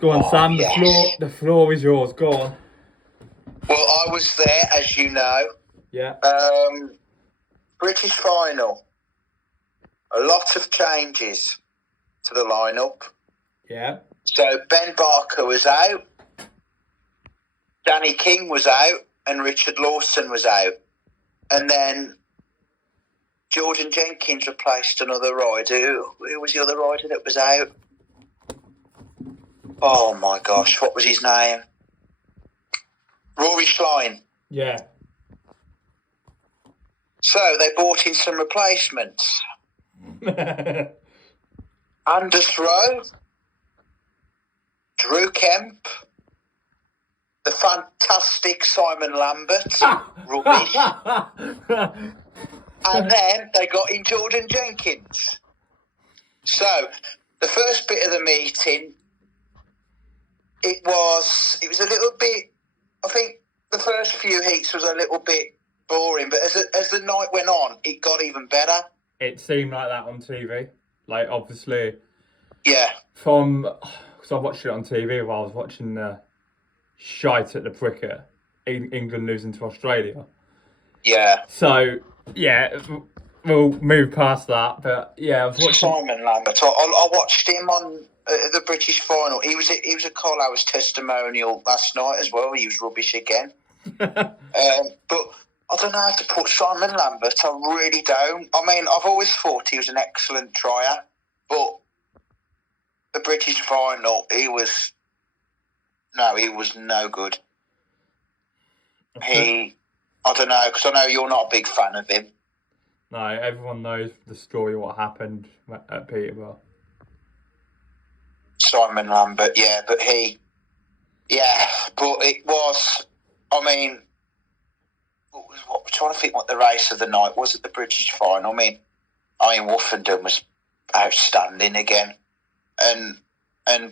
Go on, Sam. Yes. The floor is yours. Go on. Well, I was there, as you know. Yeah. British final. A lot of changes to the lineup. Yeah. So Ben Barker was out, Danny King was out, and Richard Lawson was out. And then Jordan Jenkins replaced another rider. Who was the other rider that was out? Oh my gosh, what was his name? Rory Schlein. Yeah. So they brought in some replacements. Anders Rowe, Drew Kemp, the fantastic Simon Lambert, rubbish. And then they got in Jordan Jenkins. So the first bit of the meeting, it was a little bit, I think the first few heats was a little bit boring, but as the night went on, it got even better. It seemed like that on TV. Like, obviously. Yeah. Because I watched it on TV while I was watching the shite at the cricket, England losing to Australia. Yeah. So, yeah, we'll move past that. But, yeah, I was watching... Simon Lambert. I watched him on the British final. He was a Kyle Howarth testimonial last night as well. He was rubbish again. But I don't know how to put Simon Lambert. I really don't. I mean, I've always thought he was an excellent trier, but the British final, he was no good. I don't know, because I know you're not a big fan of him. No, everyone knows the story, what happened at Peterborough. Simon Lambert, yeah, but it was, I mean, we're trying to think what the race of the night was at the British final. I mean, Woofenden was outstanding again, and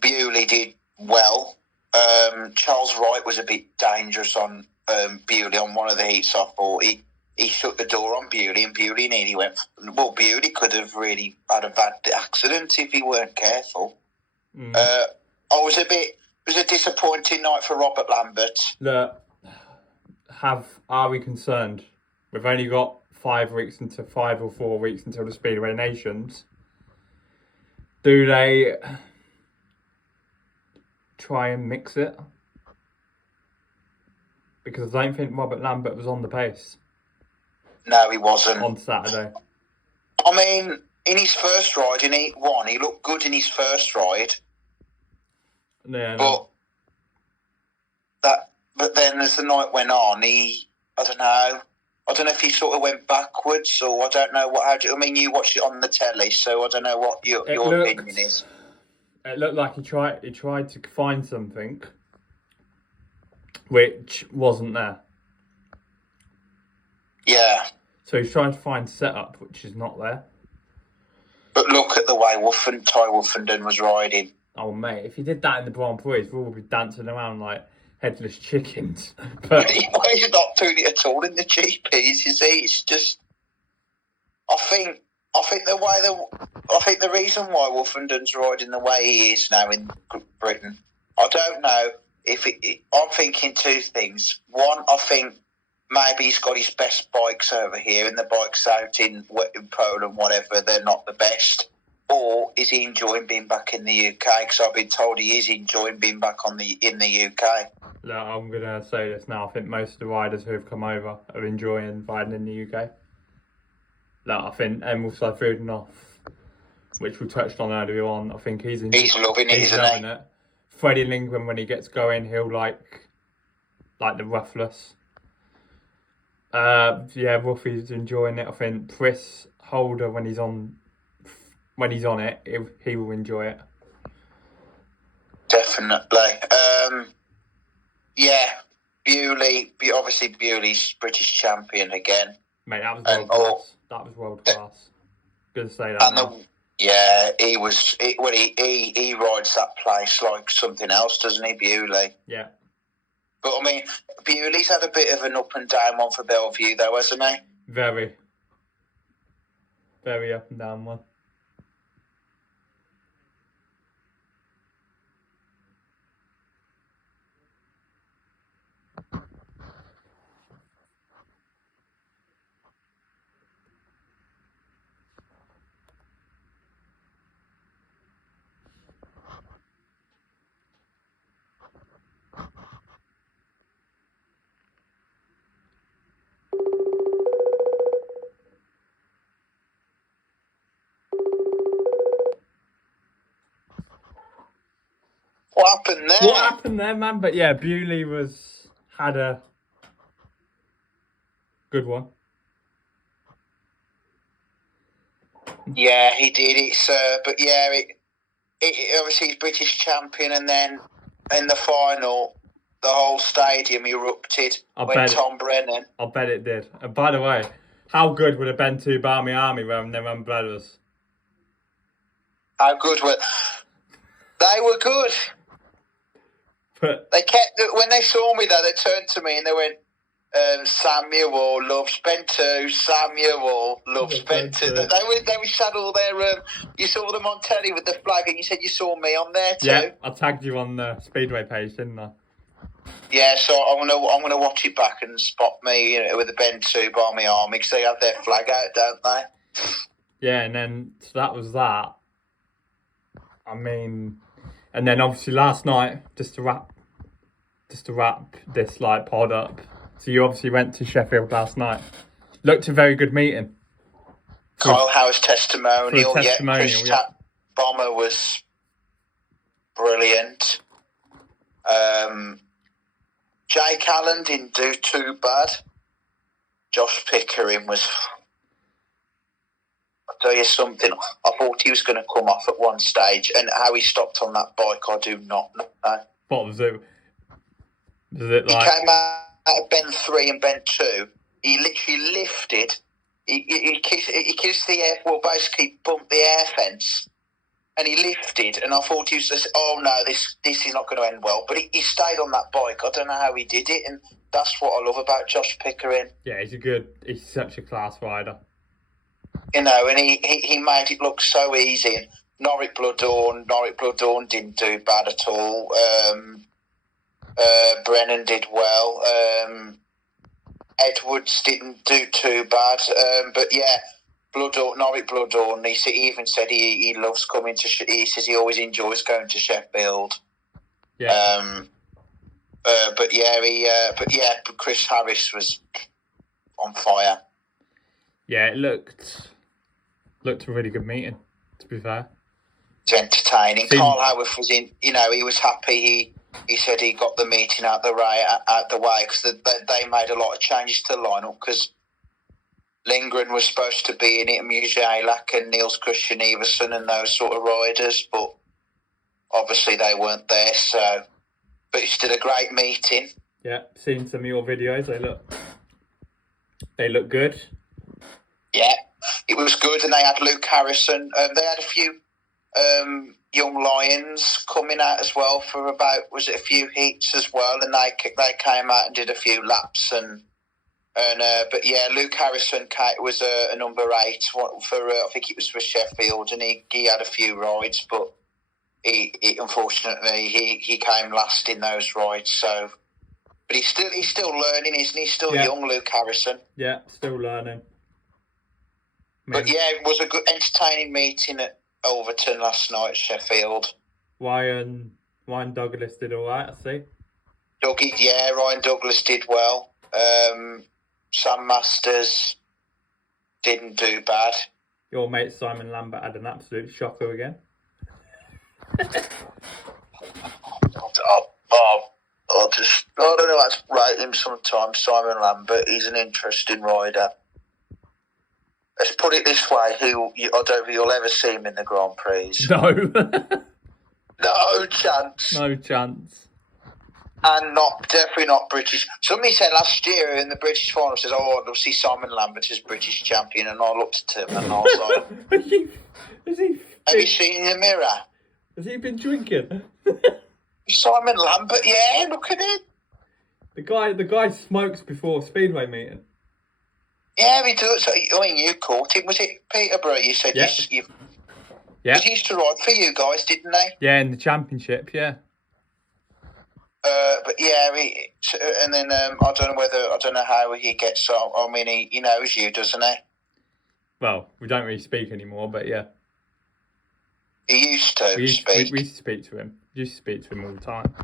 Bewley did well. Charles Wright was a bit dangerous on Bewley on one of the heats. I thought he shut the door on Bewley, and Bewley nearly went. Well, Bewley could have really had a bad accident if he weren't careful. It was a disappointing night for Robert Lambert. Look, are we concerned? We've only got 5 or 4 weeks until the Speedway Nations. Do they try and mix it? Because I don't think Robert Lambert was on the pace. No, he wasn't. On Saturday. I mean, in his first ride in Heat 1, he looked good in his first ride. Yeah. No. But then as the night went on, I don't know if he sort of went backwards, or I don't know I mean, you watched it on the telly, so I don't know what your opinion is. It looked like he tried to find something which wasn't there. Yeah. So he's trying to find setup which is not there. But look at the way Ty Woofenden was riding. Oh mate, if he did that in the Grand Prix, we'll all be dancing around like headless chickens. But he's not doing it at all in the GPs, you see. It's just, I think the reason why Woofenden's riding the way he is now in Britain, I don't know I'm thinking two things. One, I think maybe he's got his best bikes over here, and the bikes out in Poland, whatever, they're not the best. Or is he enjoying being back in the UK? Because I've been told he is enjoying being back in the UK. Look, I'm going to say this now. I think most of the riders who have come over are enjoying riding in the UK. Look, I think Emil Seyfriedenoff, which we touched on earlier on, I think he's loving it, isn't he? Freddie Lindgren, when he gets going, he'll like the roughless. Ruffy's enjoying it. I think Chris Holder, when he's on it, he will enjoy it. Definitely. Bewley, obviously Bewley's British champion again. Mate, that was world class. That was world class. Good to say that. He was. He rides that place like something else, doesn't he, Bewley? Yeah. But I mean, Bewley's had a bit of an up and down one for Bellevue, though, hasn't he? Very. Very up and down one. What happened there? What happened there, man? But yeah, Bewley had a good one. Yeah, he did. But yeah, it obviously he's British champion, and then in the final, the whole stadium erupted when Tom Brennan. I bet it did. And by the way, how good would have been to Barmy Army wearing them umbrellas? How good were they? Were good. But they kept when they saw me though, they turned to me and they went, Samuel loves Ben too. Samuel loves Ben too. They had all their. You saw them on telly with the flag, and you said you saw me on there too. Yeah, I tagged you on the Speedway page, didn't I? Yeah, so I'm gonna watch it back and spot me, with the Ben 2 Barmy Army, because they have their flag out, don't they? Yeah, and then so that was that. I mean, and then obviously last night, just to wrap this like pod up. So you obviously went to Sheffield last night. Looked a very good meeting. Kyle Howarth testimonial. Chris Bomber was brilliant. Jake Allen didn't do too bad. Josh Pickering was... I'll tell you something. I thought he was going to come off at one stage, and how he stopped on that bike, I do not know. What was it? Was it like... He came out of bend 3 and bend 2. He literally lifted. He kissed the air... Well, basically bumped the air fence. And he lifted, and I thought he was just, oh no, this is not going to end well. But he stayed on that bike. I don't know how he did it, and that's what I love about Josh Pickering. Yeah, he's such a class rider. And he made it look so easy. And Norwich Bloodhorn didn't do bad at all. Brennan did well. Edwards didn't do too bad. But yeah, Norwich Bloodhorn, he even said he loves coming to... He says he always enjoys going to Sheffield. Yeah. But Chris Harris was on fire. Yeah, it looked a really good meeting, to be fair. It was entertaining. Kyle Howarth was in, he was happy. He said he got the meeting out the way because they made a lot of changes to the lineup because Lindgren was supposed to be in it, Musialak and Niels Christian Everson and those sort of riders, but obviously they weren't there. So, but it's still a great meeting. Yeah, seen some of your videos. They look good. Yeah, it was good, and they had Luke Harrison. They had a few young lions coming out as well for about a few heats as well, and they came out and did a few laps but yeah, Luke Harrison was a number 8 for I think it was for Sheffield, and he had a few rides, but he unfortunately he came last in those rides. So, but he's still learning, isn't he? He's still young, Luke Harrison. Yeah, still learning. But yeah, it was a good, entertaining meeting at Overton last night at Sheffield. Ryan Douglas did all right, I see. Ryan Douglas did well. Sam Masters didn't do bad. Your mate Simon Lambert had an absolute shocker again. I don't know how to rate him sometimes, Simon Lambert. He's an interesting rider. Let's put it this way, I don't think you'll ever see him in the Grand Prix. No. No chance. No chance. And definitely not British. Somebody said last year in the British final, says, I'd love to see Simon Lambert as British champion, and I looked at him and I was like, have you seen in the mirror? Has he been drinking? Simon Lambert, yeah, look at him. The guy smokes before Speedway meeting. Yeah, he does. I mean, you caught him. Was it Peterborough? You said he used to ride for you guys, didn't they? Yeah, in the championship, yeah. But yeah, and then I don't know how he gets on. I mean, he knows you, doesn't he? Well, we don't really speak anymore, but yeah. He used to speak. We used to speak to him. We used to speak to him all the time.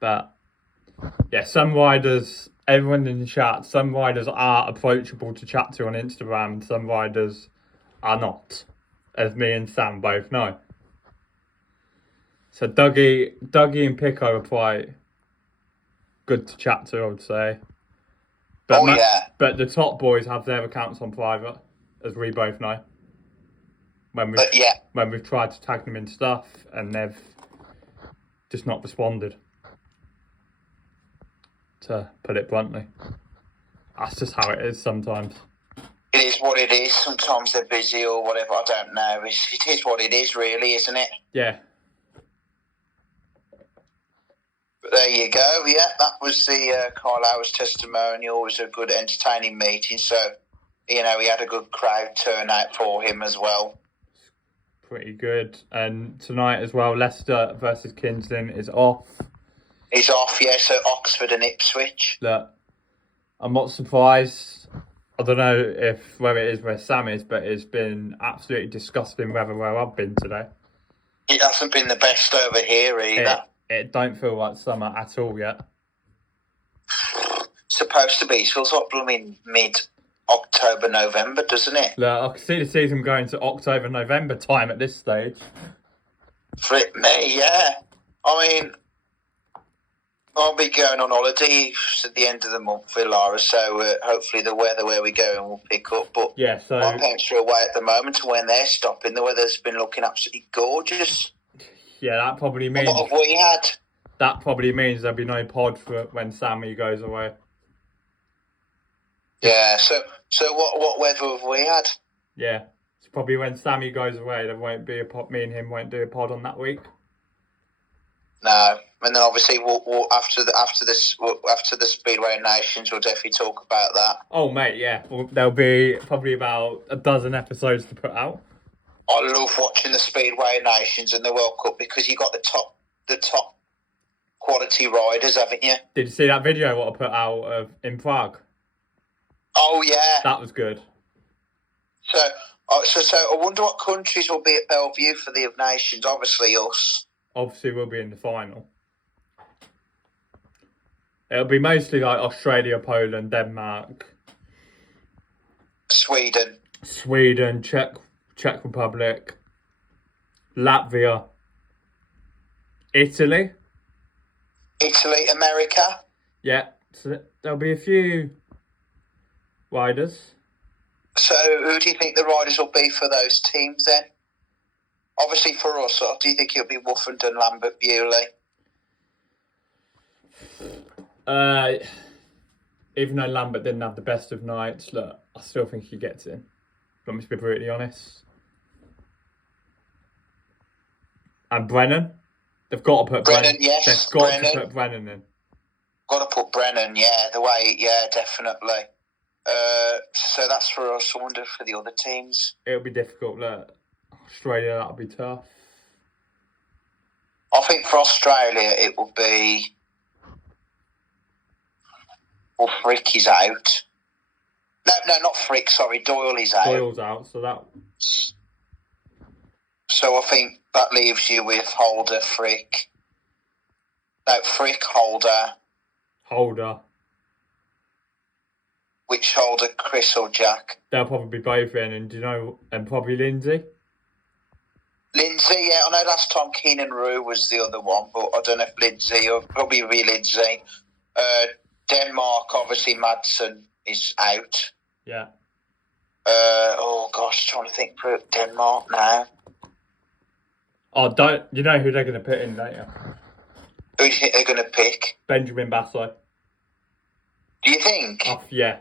But yeah, some riders, everyone in the chat, some riders are approachable to chat to on Instagram, some riders are not, as me and Sam both know. So Dougie and Pico are quite good to chat to, I would say. But but the top boys have their accounts on private, as we both know. When we've tried to tag them in stuff and they've just not responded. To put it bluntly. That's just how it is sometimes. It is what it is. Sometimes they're busy or whatever. I don't know. It is what it is, really, isn't it? Yeah. But there you go. Yeah, that was the Kyle Howarth testimonial. It was a good, entertaining meeting. So, you know, we had a good crowd turnout for him as well. Pretty good. And tonight as well, Leicester versus Kingston is off. He's off, yeah, so Oxford and Ipswich. Look, I'm not surprised. I don't know where it is where Sam is, but it's been absolutely disgusting weather where I've been today. It hasn't been the best over here either. It don't feel like summer at all yet. Supposed to be. It feels like blooming mid-October, November, doesn't it? Look, I can see the season going to October, November time at this stage. Flip me, yeah. I mean, I'll be going on holiday at the end of the month for Lara, so hopefully the weather where we're going will pick up. But yeah, so my parents are away at the moment, and when they're stopping, the weather's been looking absolutely gorgeous. Yeah, that probably means... What have we had? That probably means there'll be no pod for when Sammy goes away. Yeah, so what weather have we had? Yeah, it's probably when Sammy goes away, there won't be a pod. Me and him won't do a pod on that week. No, and then obviously we'll after the Speedway Nations, we'll definitely talk about that. Oh mate, yeah, there'll be probably about a dozen episodes to put out. I love watching the Speedway Nations and the World Cup because you got the top quality riders, haven't you? Did you see that video what I put out in Prague? Oh yeah, that was good. So I wonder what countries will be at Bellevue for the Nations. Obviously us. Obviously, we'll be in the final. It'll be mostly like Australia, Poland, Denmark, Sweden, Czech Republic, Latvia, Italy, America. Yeah, so there'll be a few riders. So who do you think the riders will be for those teams then? Obviously for us, do you think it'll be Woofenden, Lambert, Bewley? Even though Lambert didn't have the best of nights, look, I still think he gets in. Let me be brutally honest. And Brennan, they've got to put Brennan. Yes, they've got to put Brennan in. Got to put Brennan, yeah, definitely. So that's for us. I wonder for the other teams. It'll be difficult. Look, Australia, that'll be tough. I think for Australia, it will be. Well, Frick is out. No, not Frick. Sorry, Doyle is out. Doyle's out, so that. So I think that leaves you with Holder, Frick. No, Frick, Holder. Which Holder, Chris or Jack? They'll probably be both in, and probably Lindsay. Lindsay, yeah, I know last time Keenan Rue was the other one, but I don't know if Lindsay, or probably be Lindsay. Denmark, obviously Madsen is out. Yeah. Oh gosh, trying to think for Denmark now. Oh, you know who they're going to put in, don't you? Who do you think they're going to pick? Benjamin Basso. Do you think? Yeah.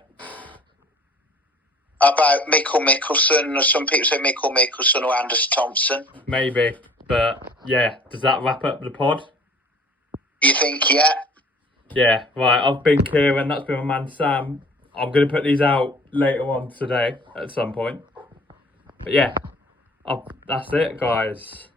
About Mikkel Mikkelsen, or some people say Mikkel Mikkelsen or Anders Thompson. Maybe, but yeah, does that wrap up the pod? You think, yeah? Yeah, right, I've been Kieran, that's been my man Sam. I'm going to put these out later on today at some point. But yeah, that's it, guys.